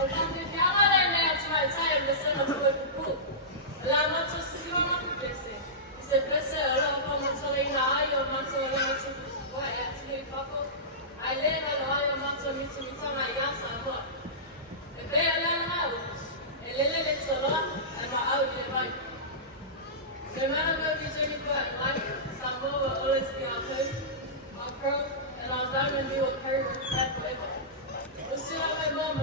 Aujourd'hui, fiamare ultimai le sono tue più. La mazza si va ma più pese. Se pese ora fa mazza lei na io mazza ora mazza poi è ti fa po. Ai lei na io mazza mi si ma ya sa po. E be ala na ro. E le solo e ma au le vai. Se ma no vi je ni pa like some will always be on hood, on pro, and on diamond we will carry her forever. We'll see how my mom